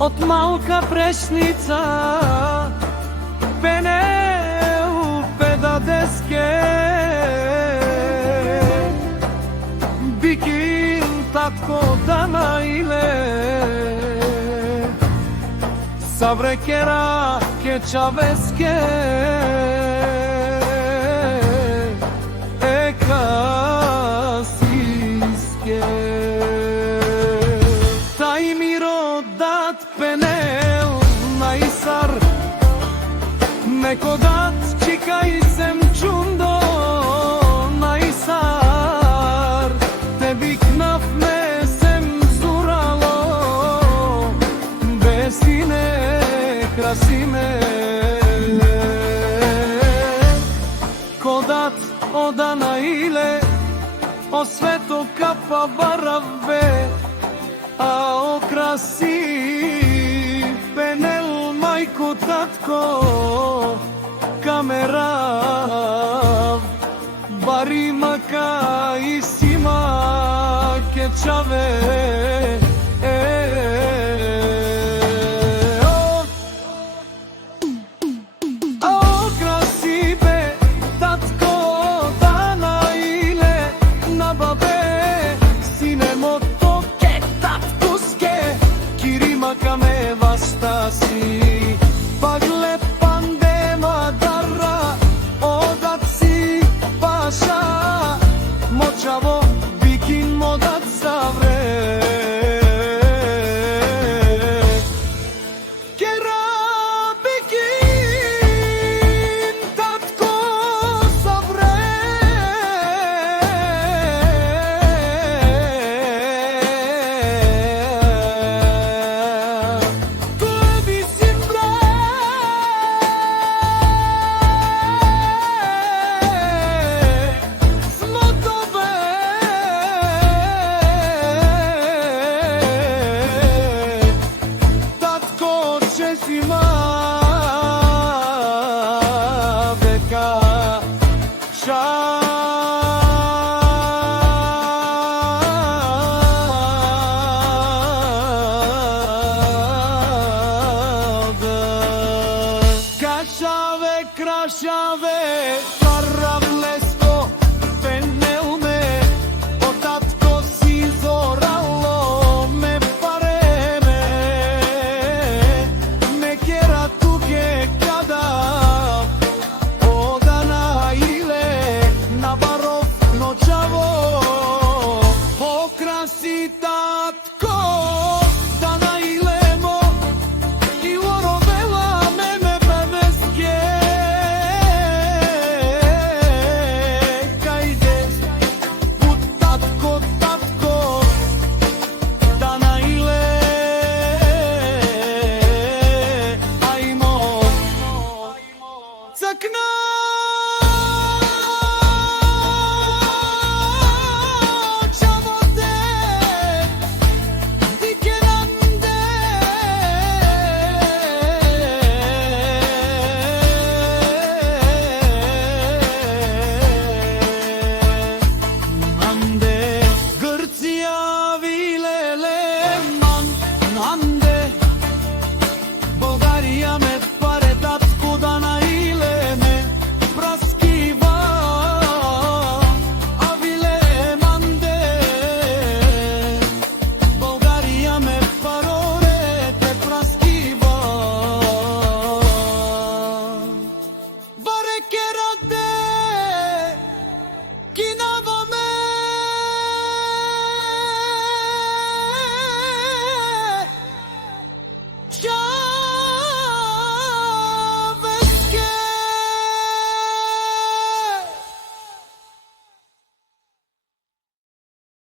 од малка прешница пене у педадеске. Бикин татко да наиле Саврекера кечавеске екасиске. Тај ми родат пенел на Исар, неко дат чикај сем чундо на Исар. Те викнавме сем зурало, без ти не красиме. Кодат ода на иле, о свето капа бараве, а о краси пенел мајко татко камера. Бари мака и сима кечаве